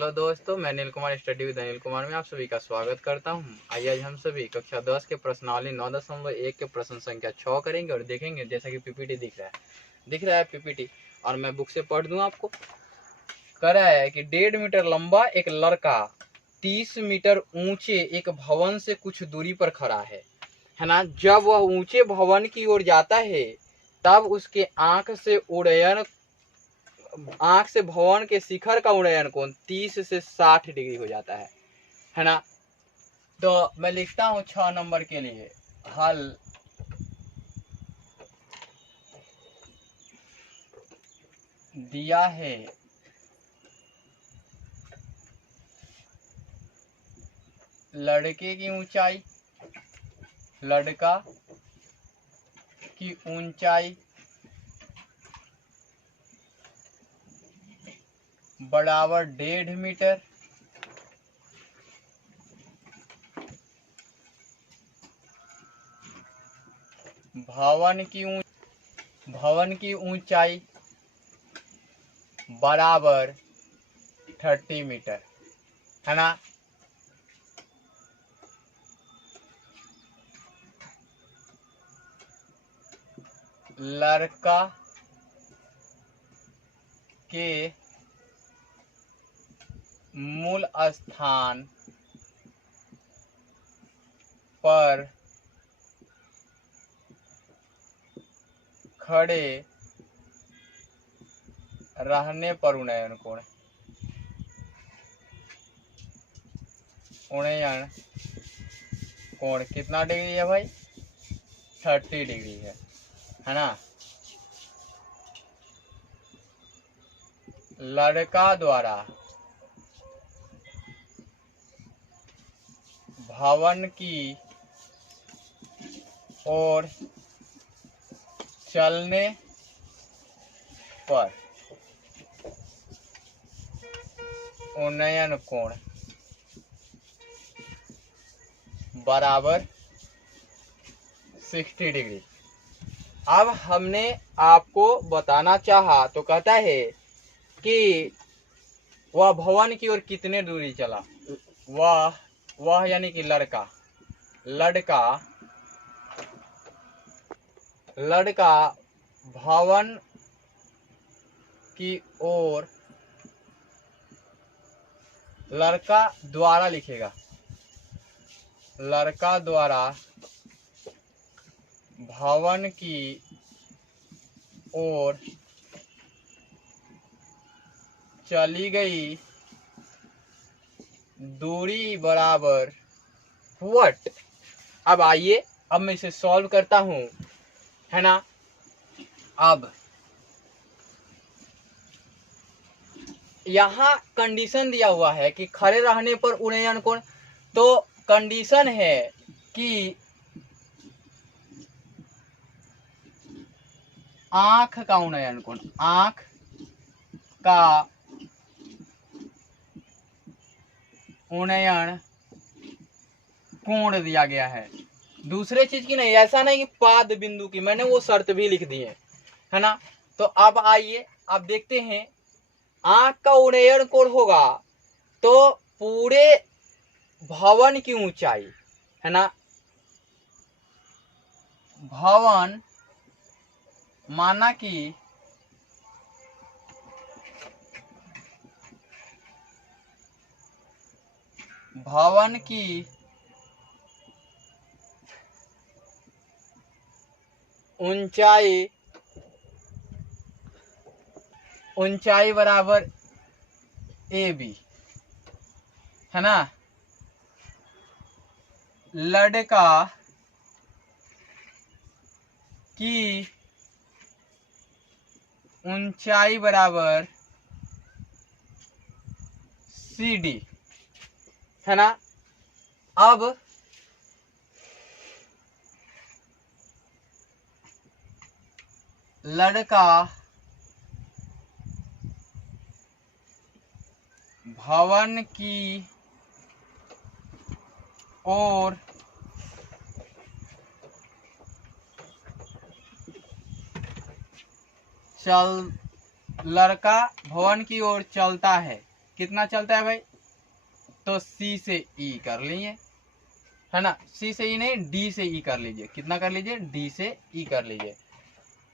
Hello दोस्तों, मैं नील Kumar study with Anil Kumar में आप सभी का स्वागत करता हूं। आइए आज हम सभी कक्षा 10 के प्रश्नावली 9.1 के प्रश्न संख्या 6 करेंगे और देखेंगे। जैसा कि पीपीटी दिख रहा है पीपीटी, और मैं बुक से पढ़ दूं आपको। कह रहा है कि 1.5 मीटर लंबा एक लड़का 30 मीटर ऊंचे एक भवन से कुछ दूरी पर खड़ा है ना। जब वह ऊंचे भवन की ओर जाता है तब उसके आंख से भवन के शिखर का उन्नयन कोण 30 से 60 डिग्री हो जाता है ना। तो मैं लिखता हूं 6 नंबर के लिए हल। दिया है लड़का की ऊंचाई बराबर 1.5 मीटर, भवन की ऊंचाई बराबर 30 मीटर है ना। लड़का के मूल स्थान पर खड़े रहने पर उन्नयन कोण कितना डिग्री है भाई? 30 डिग्री है ना। लड़का द्वारा भवन की ओर चलने पर उन्नयन कोण बराबर 60 डिग्री। अब हमने आपको बताना चाहा तो कहता है कि वह भवन की ओर कितने दूरी चला। वह यानी कि लड़का भवन की ओर, लड़का द्वारा लिखेगा, लड़का द्वारा भवन की ओर चली गई दूरी बराबर व्हाट। अब आइए, अब मैं इसे सॉल्व करता हूं है ना। अब यहाँ कंडीशन दिया हुआ है कि खड़े रहने पर उन्नयन कोण, तो कंडीशन है कि आंख का उन्नयन कोण, आंख का उन्नयन कोण दिया गया है। दूसरे चीज की नहीं, ऐसा नहीं कि पाद बिंदु की, मैंने वो शर्त भी लिख दी है ना। तो अब आइए, अब देखते हैं आंख का उन्नयन कोण होगा तो पूरे भवन की ऊंचाई है ना। भवन माना कि भवन की ऊंचाई बराबर AB है ना। लड़का की ऊंचाई बराबर CD है ना। अब लड़का भवन की ओर लड़का भवन की ओर चलता है, कितना चलता है भाई, तो सी से ई कर लीजिए, है ना, सी से ई नहीं डी से ई कर लीजिए, कितना कर लीजिए, डी से ई कर लीजिए।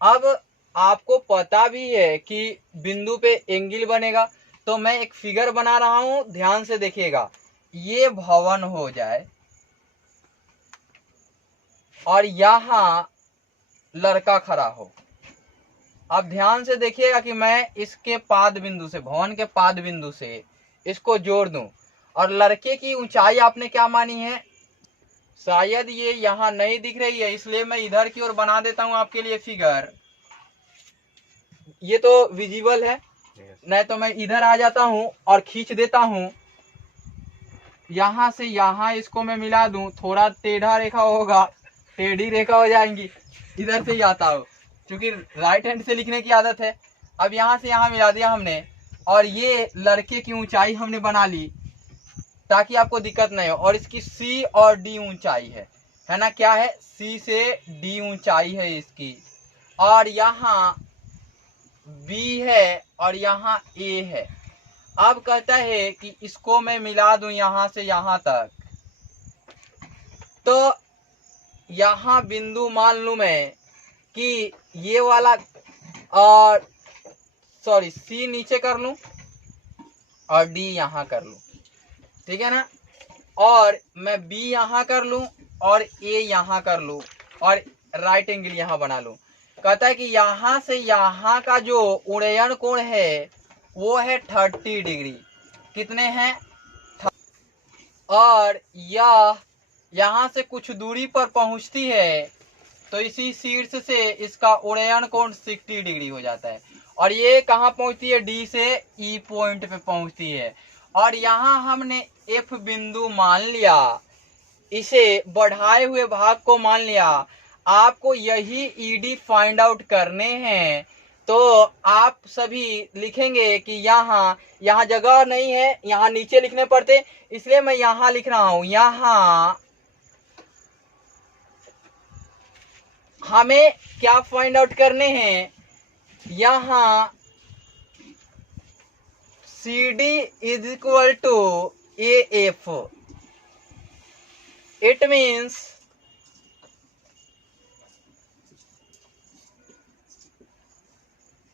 अब आपको पता भी है कि बिंदु पे एंगल बनेगा, तो मैं एक फिगर बना रहा हूं, ध्यान से देखिएगा। ये भवन हो जाए और यहां लड़का खड़ा हो। अब ध्यान से देखिएगा कि मैं इसके पाद बिंदु से, भवन के पाद बिंदु से इसको जोड़ दूं, और लड़के की ऊंचाई आपने क्या मानी है, शायद ये यहां नहीं दिख रही है, इसलिए मैं इधर की ओर बना देता हूं आपके लिए फिगर। ये तो विजिबल है, नहीं तो मैं इधर आ जाता हूं और खींच देता हूं, यहां से यहां इसको मैं मिला दूं, थोड़ा टेढ़ा रेखा होगा, टेढ़ी रेखा हो जाएंगी, इधर से ही आता हूं क्योंकि राइट हैंड से लिखने की आदत है। अब यहां से यहां मिला दिया हमने, और ये लड़के की ऊंचाई हमने बना ली ताकि आपको दिक्कत नहीं हो। और इसकी सी और डी ऊंचाई है ना, क्या है, सी से डी ऊंचाई है इसकी, और यहाँ बी है और यहाँ ए है। अब कहता है कि इसको मैं मिला दूं यहां से यहां तक, तो यहां बिंदु मान लूं मैं कि ये वाला, और सॉरी सी नीचे कर लूं और डी यहां कर लूं, ठीक है ना, और मैं बी यहां कर लूं और ए यहां कर लूं और राइट एंगल यहां बना लूं। कहता है कि यहां से यहां का जो उन्नयन कोण है वो है 30 डिग्री, कितने हैं, और यह यहां से कुछ दूरी पर पहुंचती है, तो इसी शीर्ष से इसका उन्नयन कोण 60 डिग्री हो जाता है, और ये कहाँ पहुंचती है, डी से ई पॉइंट पे पहुंचती है। और यहाँ हमने एफ बिंदु मान लिया, इसे बढ़ाए हुए भाग को मान लिया। आपको यही ईडी फाइंड आउट करने हैं, तो आप सभी लिखेंगे कि यहाँ जगह नहीं है, यहाँ नीचे लिखने पड़ते, इसलिए मैं यहाँ लिख रहा हूं। यहाँ हमें क्या फाइंड आउट करने हैं, यहाँ C D is equal to A F, it means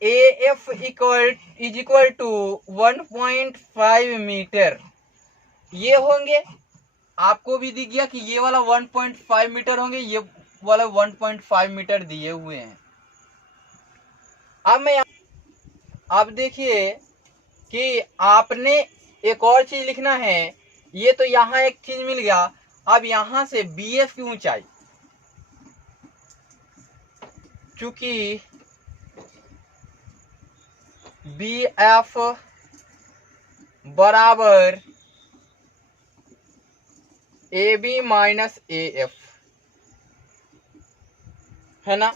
A F is equal to 1.5 metre. ये होंगे, आपको भी दिख गया कि ये वाला 1.5 मीटर होंगे, ये वाला 1.5 मीटर दिए हुए हैं। अब देखिए कि आपने एक और चीज लिखना है, ये तो यहाँ एक चीज मिल गया। अब यहां से बी एफ की ऊंचाई, चूंकि बी एफ बराबर A B minus A F, है ना,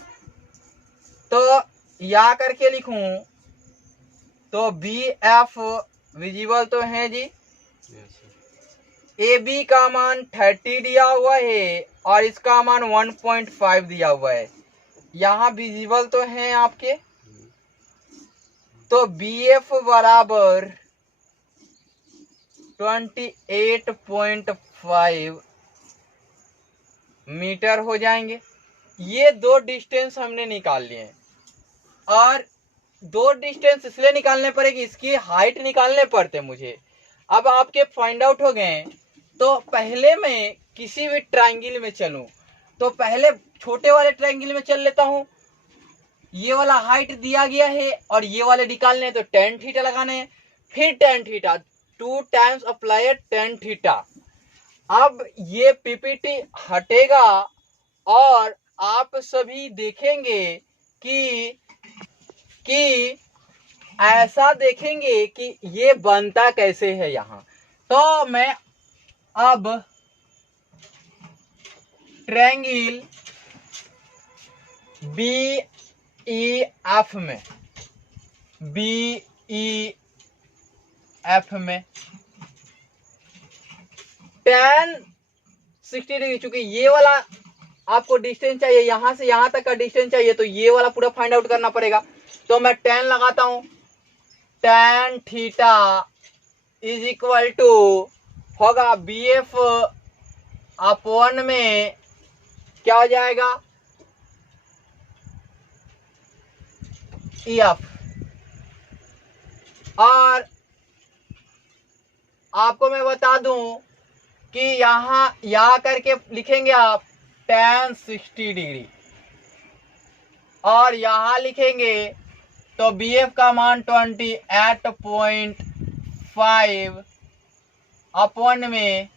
तो या करके लिखूं तो बी एफ विजिबल तो है जी, ए बी का मान 30 दिया हुआ है और इसका मान 1.5 दिया हुआ है, यहाँ विजिबल तो है आपके, तो बी एफ बराबर 28.5 मीटर हो जाएंगे। ये दो डिस्टेंस हमने निकाल लिए हैं, और दो डिस्टेंस इसलिए निकालने पड़ेगी, इसकी हाइट निकालने पड़ते मुझे। अब आपके फाइंड आउट हो गए, तो पहले मैं किसी भी ट्रायंगल में चलूं, तो पहले छोटे वाले ट्रायंगल में चल लेता हूं। ये वाला हाइट दिया गया है और ये वाले निकालने हैं, तो tan थीटा लगाने हैं, फिर tan theta 2 times apply tan theta. अब ये पीपीटी हटेगा और आप सभी देखेंगे कि ऐसा देखेंगे कि ये बनता कैसे है यहाँ। तो मैं अब ट्रायंगल बी ई एफ में tan 60 डिग्री, चूंकि ये वाला आपको डिस्टेंस चाहिए, यहां से यहां तक का डिस्टेंस चाहिए, तो ये वाला पूरा फाइंड आउट करना पड़ेगा। तो मैं tan लगाता हूं, tan theta is equal to होगा बी एफ अपॉन में क्या हो जाएगा ई एफ। और आपको मैं बता दूं कि यहां करके लिखेंगे आप tan 60 डिग्री और यहां लिखेंगे तो बी एफ का मान 28.5 अपॉन में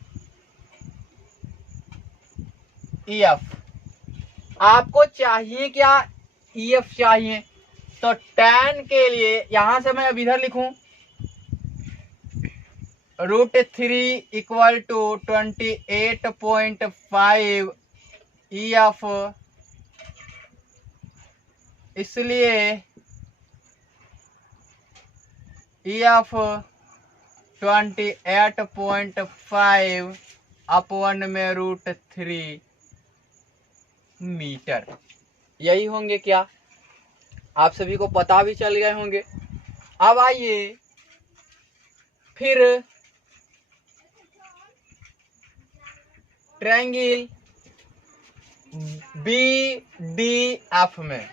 ई एफ। आपको चाहिए क्या, ई एफ चाहिए, तो tan के लिए यहां से मैं अब इधर लिखूं √3 इक्वल टू 28.5 ई एफ, इसलिए ई एफ 28.5 अपॉन में √3 मीटर। यही होंगे क्या, आप सभी को पता भी चल गए होंगे। अब आइए फिर ट्रायंगल बी डी एफ में,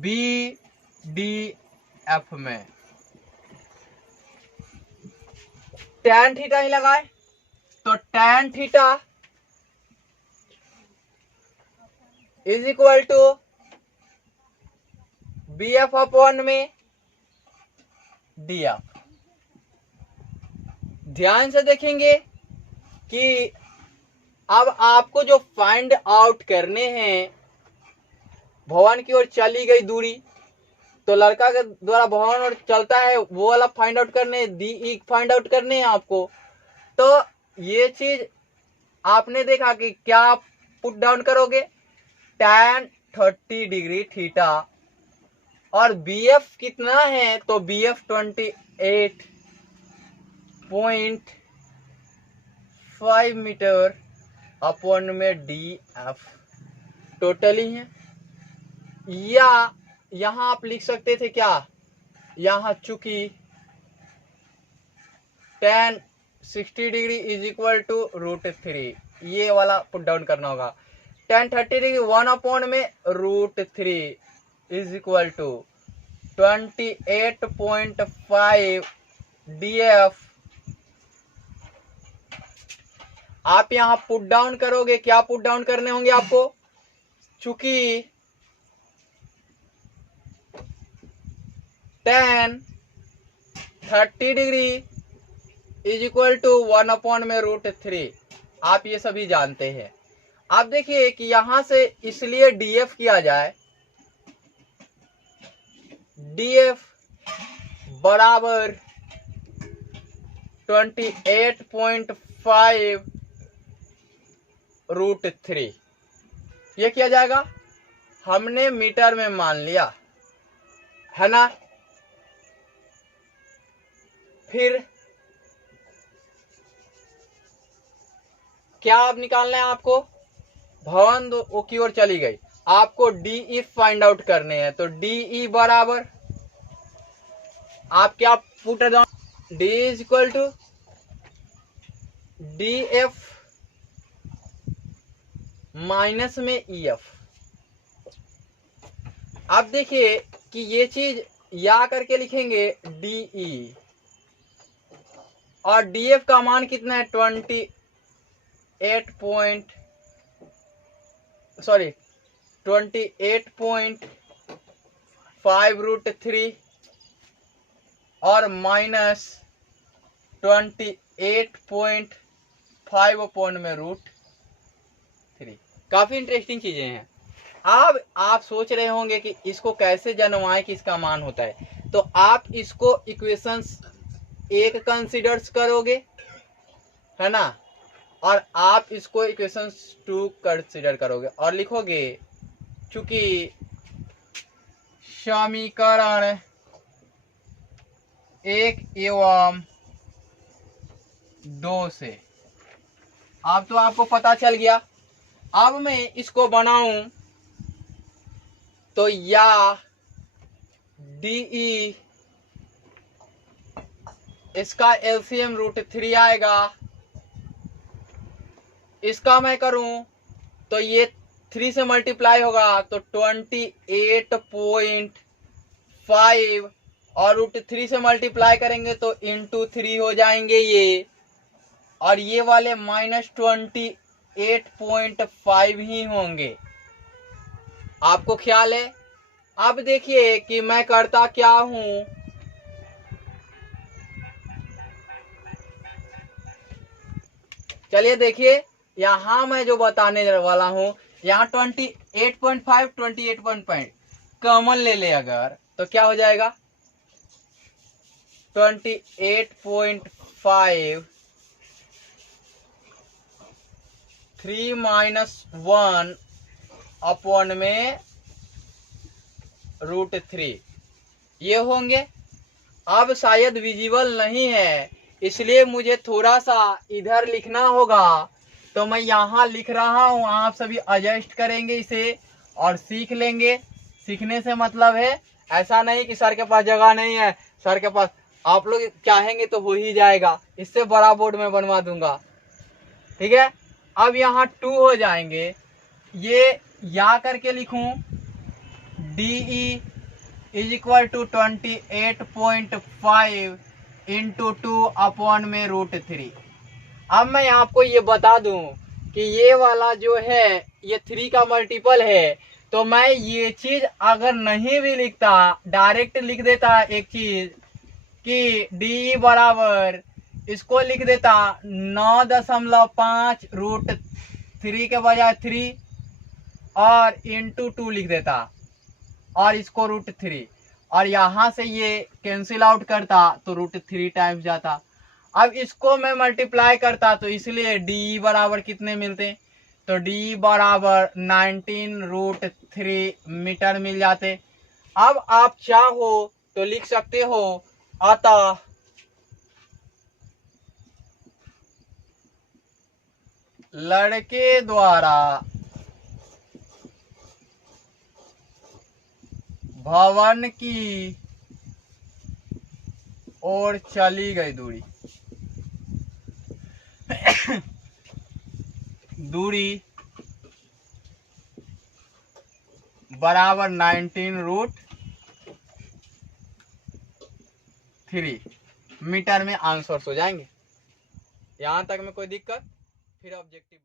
बी डी एफ में tan थीटा ही लगाए तो tan theta is equal to B F upon में डी एफ। ध्यान से देखेंगे कि अब आपको जो फाइंड आउट करने हैं, भवन की ओर चली गई दूरी, तो लड़का के द्वारा भवन और चलता है वो वाला फाइंड आउट करने, डी फाइंड आउट करने हैं आपको। तो ये चीज आपने देखा कि क्या आप पुट डाउन करोगे tan 30 डिग्री थीटा और बी एफ कितना है, तो बी एफ 28.5 मीटर अपॉन में डी एफ टोटली है। या यहां आप लिख सकते थे क्या, यहां चूंकि tan 60 degree is equal to √3, ये वाला पुट डाउन करना होगा। tan 30 डिग्री 1 अपॉन में √3 इज इक्वल टू 28.5 DF। आप यहां पुट डाउन करोगे, क्या पुट डाउन करने होंगे आपको, चूंकि tan 30 degree is equal to 1 upon में √3, आप ये सभी जानते हैं। आप देखिए कि यहां से इसलिए DF किया जाए, DF बराबर 28.5 √3, ये किया जाएगा, हमने मीटर में मान लिया है ना। फिर क्या आप निकालना है आपको, भवन वो की ओर चली गई, आपको DE फाइंड आउट करने हैं, तो DE बराबर आप क्या put down, D is equal to DF minus में EF। आप देखिए कि ये चीज या करके लिखेंगे DE और DF का मान कितना है 28.5 √3 और माइनस 28.5 अपॉन में √3। काफी इंटरेस्टिंग चीजें हैं। अब आप सोच रहे होंगे कि इसको कैसे जनवाएं कि इसका मान होता है, तो आप इसको इक्वेशंस 1 कंसीडर्स करोगे है ना, और आप इसको इक्वेशंस 2 कंसीडर करोगे और लिखोगे चूंकि समीकरण 1 एवं 2 से अब तो आपको पता चल गया। अब मैं इसको बनाऊं तो या DE इसका एलसीएम √3 आएगा। इसका मैं करूं तो ये 3 से मल्टीप्लाई होगा तो 28.5 और √3 से मल्टीप्लाई करेंगे तो इंटू 3 हो जाएंगे ये, और ये वाले -28.5 ही होंगे। आपको ख्याल है? अब देखिए कि मैं करता क्या हूं। चलिए देखिए, यहां मैं जो बताने वाला हूं, यहां 28.5 28.5 कॉमन ले ले अगर तो क्या हो जाएगा 28.5 3 - 1 अपॉन में √3 ये होंगे। अब शायद विजिबल नहीं है, इसलिए मुझे थोड़ा सा इधर लिखना होगा, तो मैं यहाँ लिख रहा हूँ। आप सभी एडजस्ट करेंगे इसे और सीख लेंगे। सीखने से मतलब है ऐसा नहीं कि सर के पास जगह नहीं है, सर के पास आप लोग चाहेंगे तो हो ही जाएगा। इससे बड़ा बोर्ड में बनवा दूंगा, ठीक है। अब यहाँ 2 हो जाएंगे, ये या करके लिखूं DE = 28.5 इंटू 2 अपॉन में √3। अब मैं आपको ये बता दूं कि ये वाला जो है ये 3 का मल्टीपल है, तो मैं ये चीज अगर नहीं भी लिखता, डायरेक्ट लिख देता एक चीज कि DE बराबर इसको लिख देता 9.5 √3 के बजाय 3 और इंटू 2 लिख देता और इसको √3, और यहां से ये कैंसिल आउट करता तो √3 टाइम्स जाता। अब इसको मैं मल्टीप्लाई करता तो इसलिए DE बराबर कितने मिलते, तो DE बराबर 19 √3 मीटर मिल जाते। अब आप चाहो तो लिख सकते हो, अतः लड़के द्वारा भवन की ओर चली गई दूरी बराबर 19 √3 मीटर में आंसर हो जाएंगे। यहां तक में कोई दिक्कत? फिर ऑब्जेक्टिव